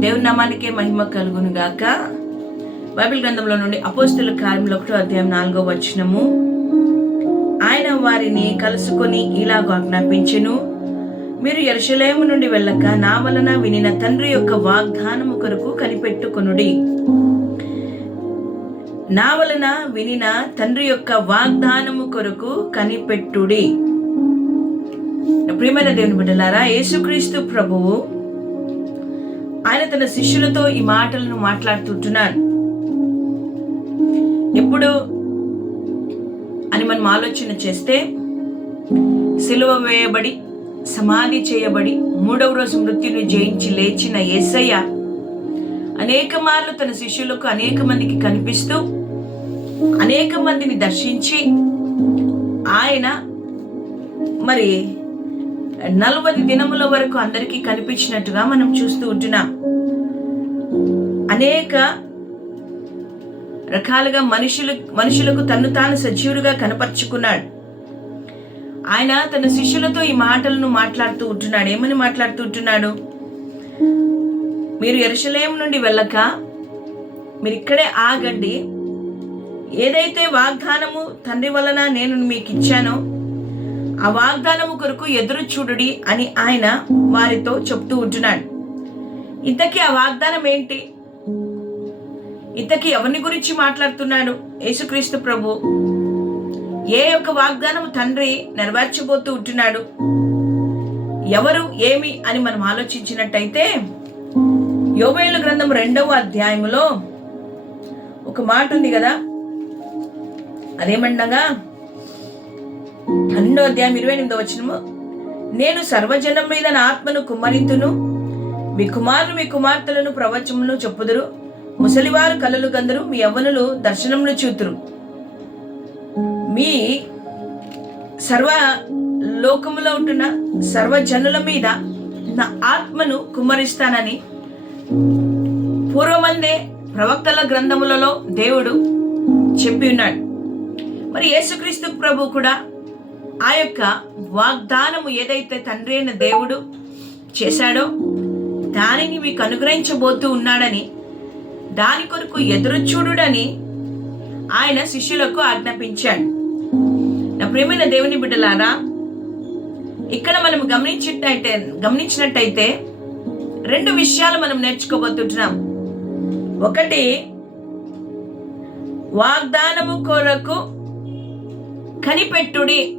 దేవుని నామానికే మహిమ కలుగును గాక. బైబిల్ గ్రంథంలో నుండి అపోస్తుల కార్యంలో ఒకటో అధ్యాయం నాలుగో వచ్చినము ఆయన వారిని కలుసుకొని ఇలాగ ఆజ్ఞాపించెను. మీరు ఎరుషలేము నుండి వెళ్ళక నా వలన వినిన తండ్రి యొక్క వాగ్దానము కొరకు కనిపెట్టుకొనుడి. నా వలన వినిన తండ్రి యొక్క వాగ్దానము కొరకు కనిపెట్టుడి. ప్రియమైన దేవుని బిడ్డలారా యేసుక్రీస్తు ప్రభువు ఆయన తన శిష్యులతో ఈ మాటలను మాట్లాడుతుంటున్నాను ఎప్పుడు అని మనం ఆలోచన చేస్తే సిలువ వేయబడి సమాధి చేయబడి మూడవ రోజు మృత్యుని జయించి లేచిన యేసయ్య అనేక మార్లు తన శిష్యులకు అనేక మందికి కనిపిస్తూ అనేక మందిని దర్శించి ఆయన మరి నలభై దినముల వరకు అందరికీ కనిపించినట్టుగా మనం చూస్తూ ఉంటున్నాం. అనేక రకాలుగా మనుషులు మనుషులకు తను తాను సజీవుడుగా కనపరుచుకున్నాడు. ఆయన తన శిష్యులతో ఈ మాటలను మాట్లాడుతూ ఉంటున్నాడు. ఏమని మాట్లాడుతూ ఉంటున్నాడు? మీరు ఎరుసలేం నుండి వెళ్ళక మీరు ఇక్కడే ఆగండి. ఏదైతే వాగ్దానము తండ్రి వలన నేను మీకు ఇచ్చానో ఆ వాగ్దానము కొరకు ఎదురు చూడుడి అని ఆయన వారితో చెప్తూ ఉంటున్నాడు. ఇంతకీ ఆ వాగ్దానం ఏంటి? ఇంతకీ ఎవరిని గురించి మాట్లాడుతున్నాడు యేసుక్రీస్తు ప్రభు? ఏ యొక్క వాగ్దానం తండ్రి నెరవేర్చబోతూ ఉంటున్నాడు? ఎవరు ఏమి అని మనం ఆలోచించినట్టయితే యోవేలు గ్రంథం రెండవ అధ్యాయములో ఒక మాట ఉంది కదా? అదేమనగా రెండో అధ్యాయం ఇరవై ఎనిమిదో వచ్చినము నేను సర్వజనం మీద నా ఆత్మను కుమ్మరింతును మీ కుమారులు మీ కుమార్తెలను ప్రవచమును చెప్పుదురు ముసలివారు కలలు గందరు మీ యవ్వనులు దర్శనములు చూతురు. మీ సర్వ లోకములో ఉంటున్న సర్వజనుల మీద నా ఆత్మను కుమ్మరిస్తానని పూర్వమందే ప్రవక్తల గ్రంథములలో దేవుడు చెప్పి ఉన్నాడు. మరి యేసుక్రీస్తు ప్రభు కూడా ఆ యొక్క వాగ్దానము ఏదైతే తండ్రి అయిన దేవుడు చేశాడో దానిని మీకు అనుగ్రహించబోతూ ఉన్నాడని దాని కొరకు ఎదురు చూడుడని ఆయన శిష్యులకు ఆజ్ఞాపించాడు. నా ప్రియమైన దేవుని బిడ్డలారా ఇక్కడ మనం గమనించినట్టయితే గమనించినట్టయితే రెండు విషయాలు మనం నేర్చుకోబోతుంటున్నాం. ఒకటి వాగ్దానము కొరకు కనిపెట్టుడి.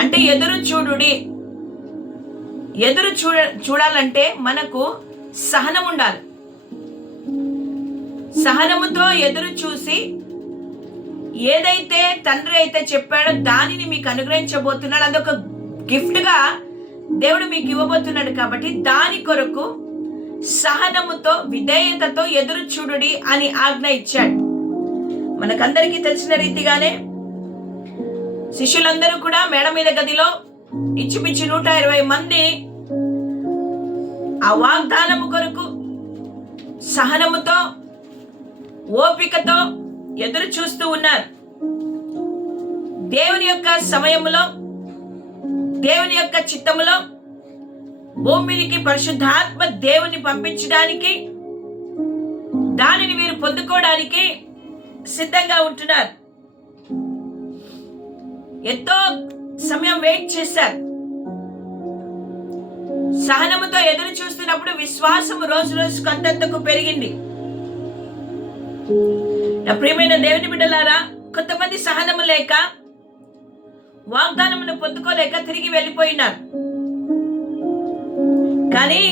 అంటే ఎదురు చూడుడి. ఎదురు చూడ చూడాలంటే మనకు సహనం ఉండాలి. సహనముతో ఎదురు చూసి ఏదైతే తండ్రి అయితే చెప్పాడో దానిని మీకు అనుగ్రహించబోతున్నాడు. అదొక గిఫ్ట్గా దేవుడు మీకు ఇవ్వబోతున్నాడు కాబట్టి దాని కొరకు సహనముతో విధేయతతో ఎదురు చూడుడి అని ఆజ్ఞ ఇచ్చాడు. మనకందరికీ తెలిసిన రీతిగానే శిష్యులందరూ కూడా మేడ మీద గదిలో ఇచ్చిపిచ్చి నూట ఇరవై మంది ఆ వాగ్దానము కొరకు సహనముతో ఓపికతో ఎదురు చూస్తూ ఉన్నారు. దేవుని యొక్క సమయములో దేవుని యొక్క చిత్తములో భూమికి పరిశుద్ధాత్మ దేవుని పంపించడానికి దానిని వీరు పొందుకోవడానికి సిద్ధంగా ఉంటున్నారు. ఎంతో సమయం వెయిట్ చేశారు. సహనముతో ఎదురు చూస్తున్నప్పుడు విశ్వాసము రోజు రోజుకు అంతంతకు పెరిగింది. నా ప్రియమైన దేవుని బిడ్డలారా కొంతమంది సహనము లేక వాగ్దానమును పొందుకోలేక తిరిగి వెళ్ళిపోయినారు. కానీ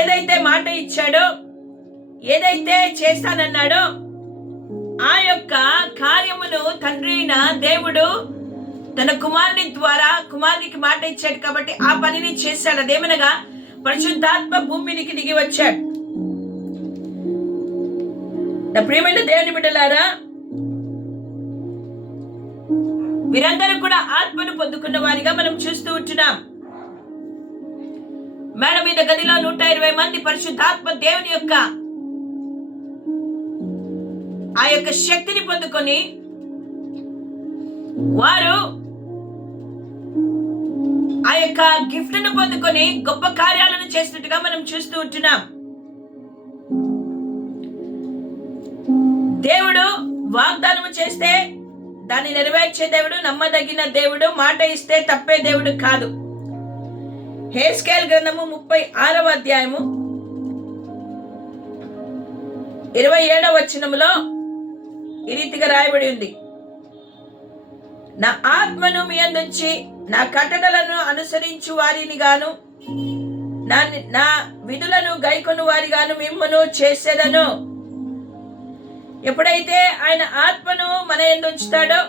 ఏదైతే మాట ఇచ్చాడో ఏదైతే చేస్తానన్నాడో ఆ యొక్క కార్యమును తండ్రి అయిన దేవుడు తన కుమారుని ద్వారా కుమారునికి మాట ఇచ్చాడు కాబట్టి ఆ పనిని చేశాడు. అదేమనగా పరిశుద్ధాత్మ భూమినికి దిగి వచ్చాడు. నా ప్రియమైన దేవుని బిడ్డలారా వీరందరూ కూడా ఆత్మను పొందుకున్న వారిగా మనం చూస్తూ ఉంటున్నాం. మేడం మీద గదిలో నూట ఇరవై మంది పరిశుద్ధాత్మ దేవుని యొక్క ఆ యొక్క శక్తిని పొందుకొని వారు యొక్క గిఫ్ట్ను పొందుకొని గొప్ప కార్యాలను చేసినట్టుగా మనం చూస్తూ ఉంటున్నాం. దేవుడు వాగ్దానం చేస్తే దాన్ని నెరవేర్చే దేవుడు నమ్మదగిన దేవుడు మాట ఇస్తే తప్పే దేవుడు కాదు. హేస్కేల్ గ్రంథము ముప్పై ఆరవ అధ్యాయము ఇరవై ఏడవ వచనములో ఈ రీతిగా రాయబడి ఉంది. నా ఆత్మను మీ అందుంచి నా కట్టడలను అనుసరించు వారిని గాను. నా నా విధులను గైకొను వారి గాను మిమ్మను చేసేదను. ఎప్పుడైతే ఆయన ఆత్మను మన ఎందు ఉంచుతాడో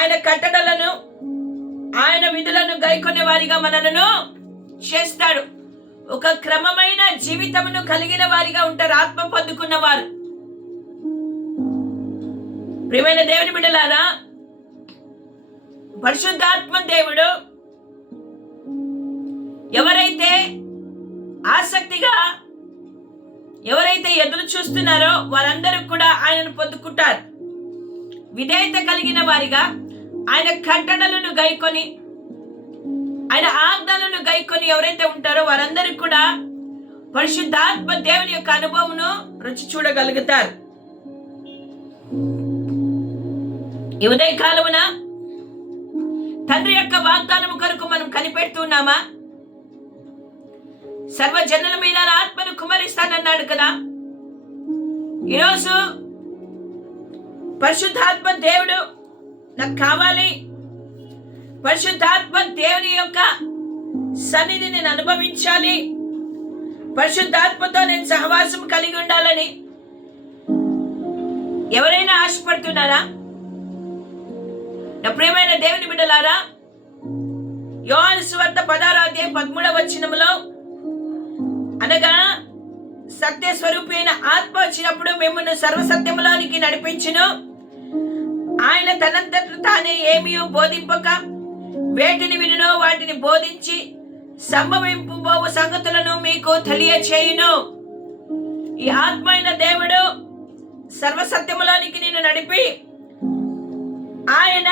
ఆయన కట్టడలను ఆయన విధులను గైకొనే వారిగా మనలను చేస్తాడు. ఒక క్రమమైన జీవితమును కలిగిన వారిగా ఉంటారు ఆత్మ పొందుకున్న వారు. ప్రియమైన దేవుని బిడ్డలారా పరిశుద్ధాత్మ దేవుడు ఎవరైతే ఆసక్తిగా ఎవరైతే ఎదురు చూస్తున్నారో వారందరూ కూడా ఆయనను పొందుకుంటారు. విధేయత కలిగిన వారిగా ఆయన కట్టడలను గైకొని ఆయన ఆజ్ఞలను గైకొని ఎవరైతే ఉంటారో వారందరూ కూడా పరిశుద్ధాత్మ దేవుని యొక్క అనుభవమును రుచి చూడగలుగుతారు. ఈ ఉదయ కాలమున తండ్రి యొక్క వాగ్దానము కొరకు మనం కనిపెడుతున్నామా? సర్వజనుల మీద ఆత్మను కుమరిస్తానన్నాడు కదా. ఈరోజు పరిశుద్ధాత్మ దేవుడు నాకు కావాలి. పరిశుద్ధాత్మ దేవుని యొక్క సన్నిధి నేను అనుభవించాలి. పరిశుద్ధాత్మతో నేను సహవాసం కలిగి ఉండాలని ఎవరైనా ఆశపడుతున్నారా? నా ప్రియమైన దేవుని బిడ్డలారా యోహాను సువార్త పదారాధ్యాయం పదమూడవ వచనములో అనగా సత్య స్వరూపైన ఆత్మ వచ్చినప్పుడు మిమ్మల్ని సర్వసత్యములోనికి నడిపించును. ఆయన తనంతట తానే ఏమీ బోధింపక వేటిని వినునో వాటిని బోధించి సంభవింపు సంగతులను మీకు తెలియచేయును. ఈ ఆత్మైన దేవుడు సర్వసత్యములోనికి నిన్ను నడిపి ఆయన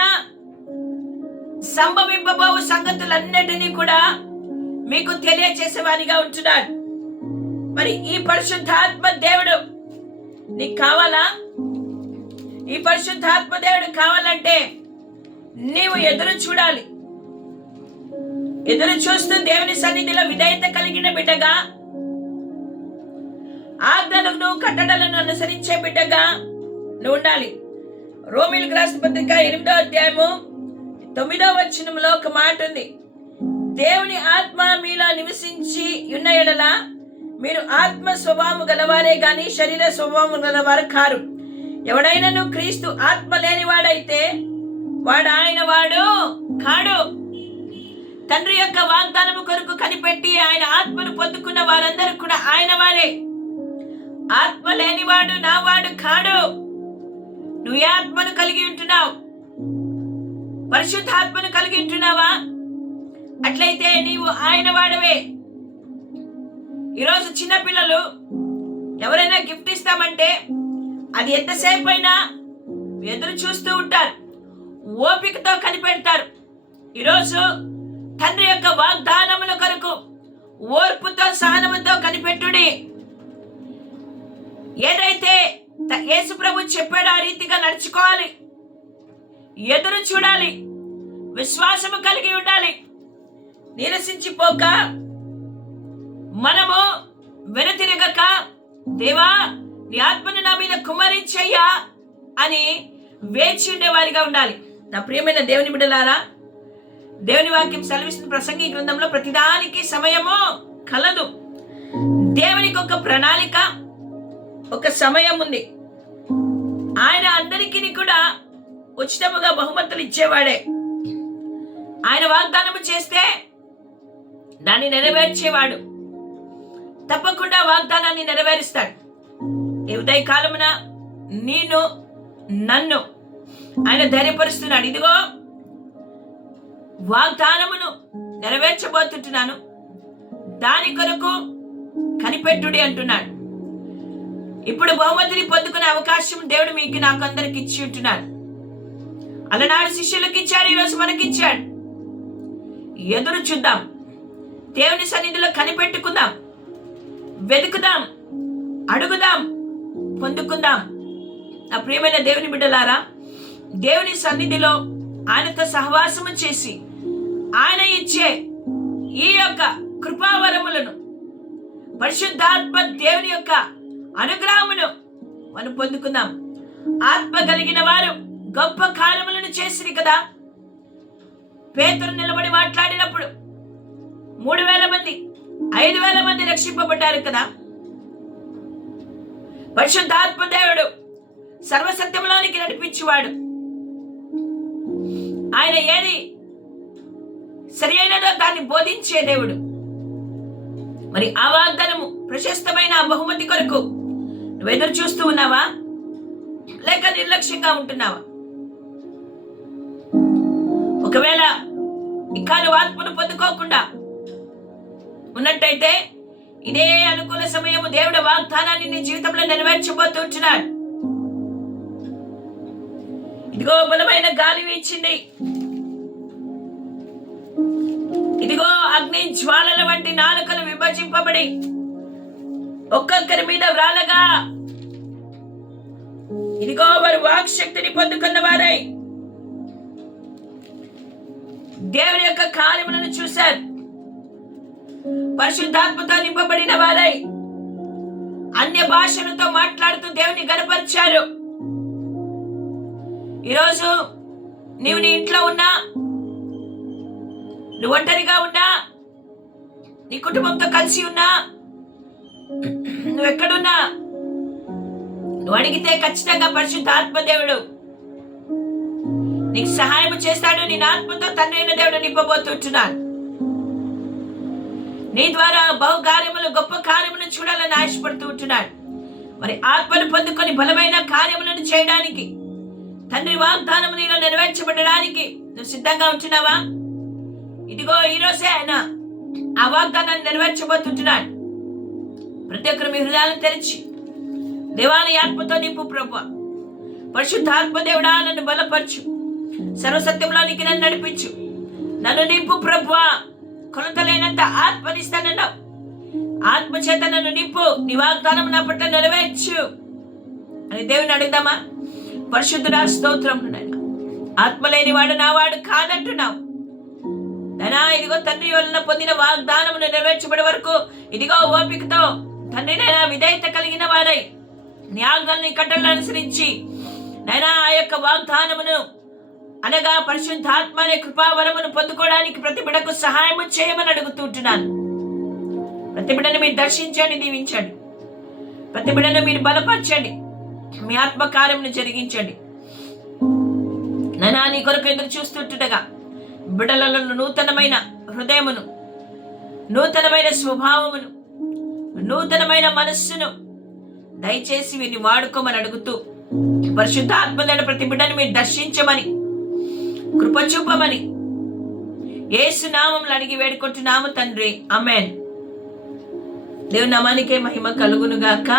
సంభవింపబో సంగతులన్నిటినీ కూడా మీకు తెలియచేసేవానిగా ఉంటున్నాడు. మరి ఈ పరిశుద్ధాత్మ దేవుడు నీకు కావాలా? ఈ పరిశుద్ధాత్మ దేవుడు కావాలంటే నీవు ఎదురు చూడాలి. ఎదురు చూస్తూ దేవుని సన్నిధిలో విధేయత కలిగిన బిడ్డగా ఆజ్ఞలను కట్టడలను అనుసరించే బిడ్డగా నువ్వు ఉండాలి. రోమిల్ రాసిన పత్రిక ఎనిమిదో అధ్యాయము తొమ్మిదో వచనంలో ఒక మాట ఉంది. దేవుని ఆత్మ మీలో నివసించి ఉన్న ఎడల మీరు ఆత్మ స్వభావము గలవారే గాని శరీర స్వభావము గలవారు కారు. ఎవడైనను క్రీస్తు ఆత్మ లేనివాడైతే వాడు ఆయన వాడు కాడు. తండ్రి యొక్క వాగ్దానము కొరకు కనిపెట్టి ఆయన ఆత్మను పొందుకున్న వారందరూ కూడా ఆయన వారే. ఆత్మ లేనివాడు నా వాడు కాడు. నువ్వు ఏ ఆత్మను కలిగి ఉంటున్నావు. పరిశుద్ధాత్మను కలిగి ఉంటున్నావా? అట్లయితే నీవు ఆయన వాడవే. ఈరోజు చిన్నపిల్లలు ఎవరైనా గిఫ్ట్ ఇస్తామంటే అది ఎంతసేపు అయినా ఎదురు చూస్తూ ఉంటారు. ఓపికతో కనిపెడతారు. ఈరోజు తండ్రి యొక్క వాగ్దానముల కొరకు ఓర్పుతో సహనముతో కనిపెట్టుడి. ఏదైతే త- యేసు ప్రభు ఆ రీతిగా నడుచుకోవాలి. ఎదురు చూడాలి. విశ్వాసము కలిగి ఉండాలి. నిరసించిపోక మనము వెనుతిరగక దేవా నీ ఆత్మను నా మీద కుమ్మరించయ్యా అని వేచి ఉండేవారిగా ఉండాలి. నా ప్రియమైన దేవుని బిడ్డలారా దేవుని వాక్యం సెలవిస్తున్న ప్రసంగి గ్రంథంలో ప్రతిదానికి సమయము కలదు. దేవునికి ఒక ప్రణాళిక ఒక సమయం ఉంది. ఆయన అందరికీ కూడా ఉచితముగా బహుమతులు ఇచ్చేవాడే. ఆయన వాగ్దానము చేస్తే దాన్ని నెరవేర్చేవాడు. తప్పకుండా వాగ్దానాన్ని నెరవేరుస్తాడు. ఈ ఉదయ కాలమున నేను నన్ను ఆయన ధైర్యపరుస్తున్నాడు. ఇదిగో వాగ్దానమును నెరవేర్చబోతుంటున్నాను. దాని కొరకు కనిపెట్టుడి అంటున్నాడు. ఇప్పుడు బహుమతిని పొందుకునే అవకాశం దేవుడు మీకు నాకు అందరికి ఇచ్చి ఉంటున్నాడు. అలనాడు శిష్యులకు ఇచ్చాడు ఈరోజు మనకి ఇచ్చాడు ఎదురు చూద్దాం. దేవుని సన్నిధిలో కనిపెట్టుకుందాం. వెతుకుదాం. అడుగుదాం. పొందుకుందాం. నా ప్రియమైన దేవుని బిడ్డలారా దేవుని సన్నిధిలో ఆయనతో సహవాసము చేసి ఆయన ఇచ్చే ఈ యొక్క కృపావరములను పరిశుద్ధాత్మ దేవుని యొక్క అనుగ్రహమును మనం పొందుకుందాం. ఆత్మ కలిగిన వారు గొప్ప కార్యములను చేసిరి కదా. పేతురు నిలబడి మాట్లాడినప్పుడు మూడు వేల మంది ఐదు వేల మంది రక్షింపబడ్డారు కదా. పరిశుద్ధాత్మ దేవుడు సర్వసత్యంలోనికి నడిపించేవాడు. ఆయన ఏది సరి అయినదో దాన్ని బోధించే దేవుడు. మరి ఆ వాగ్దానము ప్రశస్తమైన బహుమతి కొరకు నువ్వు ఎదురు చూస్తూ ఉన్నావా? లేక నిర్లక్ష్యంగా ఉంటున్నావా? ఒకవేళ ఇంకా నువ్వు ఆత్మను పొందుకోకుండా ఉన్నట్టయితే ఇదే అనుకూల సమయము దేవుడి వాగ్దానాన్ని నీ జీవితంలో నెరవేర్చబోతుంటున్నాడు. ఇదిగో బలమైన గాలి వీచింది. ఇదిగో అగ్ని జ్వాలల వంటి నాలుకలు విభజింపబడి ఒక్కొక్కరి మీద వ్రాలగా. ఇదిగో వారు వాక్ శక్తిని పొందుకున్న వారై. దేవుని యొక్క కార్యములను చూశారు. పరిశుద్ధాత్మతో నింపబడిన వారై. అన్య భాషలతో మాట్లాడుతూ దేవుని గనపరిచారు. ఈరోజు నీవు నీ ఇంట్లో ఉన్నా నువ్వు ఒంటరిగా ఉన్నా నీ కుటుంబంతో కలిసి ఉన్నా నువ్వు ఎక్కడున్నా? నువ్వు అడిగితే ఖచ్చితంగా పరిశుద్ధ ఆత్మదేవుడు. నీకు సహాయం చేస్తాడు నీ ఆత్మతో తండ్రి దేవుడు నింపబోతుంటున్నాను నీ ద్వారా బహు కార్యములు గొప్ప కార్యములను చూడాలని ఆశపడుతూ ఉంటున్నాడు మరి ఆత్మను పొందుకొని బలమైన కార్యములను చేయడానికి తండ్రి వాగ్దానము నీలో నెరవేర్చబడడానికి నువ్వు సిద్ధంగా ఉంటున్నావా? ఇదిగో ఈరోజే ఆయన ఆ వాగ్దానాన్ని నెరవేర్చబోతుంటున్నాడు. ప్రతి ఒక్కరు మీ హృదయాలను తెరిచి దేవాలయ ఆత్మతో నింపు ప్రభు. పరిశుద్ధాత్మ దేవుడా నన్ను బలపరచు. సర్వసత్యంలోనికి నన్ను నడిపించు. నన్ను నింపు ప్రభు. కొలతలేనంత ఆత్మనిస్తానన్నావు ఆత్మ చేత నన్ను నింపు. నీ వాగ్దానం నా పట్ల నెరవేర్చు. అని దేవుని అడుగుదామా? పరిశుద్ధుడా స్తోత్రం ఆత్మ లేని వాడు నావాడు కాదంటున్నావు. నాయనా ఇదిగో తండ్రి వలన పొందిన వాగ్దానమును నెరవేర్చబడే వరకు ఇదిగో ఓపికతో తండ్రి నైనా విధేయత కలిగిన వారై నీ ఆజ్ఞల్ని కట్టలను అనుసరించి నైనా ఆ యొక్క వాగ్దానమును అనగా పరిశుద్ధాత్మ అనే కృపావరమును పొందుకోవడానికి ప్రతి బిడకు సహాయం చేయమని అడుగుతుంటున్నాను. ప్రతి బిడను మీరు దర్శించండి దీవించండి. ప్రతి బిడను మీరు బలపరచండి. మీ ఆత్మకార్యమును జరిగించండి. నైనా నీ కొరకు ఎదురు చూస్తుంటుండగా బిడలలో నూతనమైన హృదయమును నూతనమైన స్వభావమును నూతనమైన మనస్సును దయచేసి వీరిని వాడుకోమని అడుగుతూ పరిశుద్ధాత్మదైన ప్రతి బిడ్డను మీరు దర్శించమని కృప చూపమని ఏసు నామంలో అడిగి వేడుకుంటున్నాము తండ్రి. అమెన్ దేవుని నామానికే మహిమ కలుగునుగాక.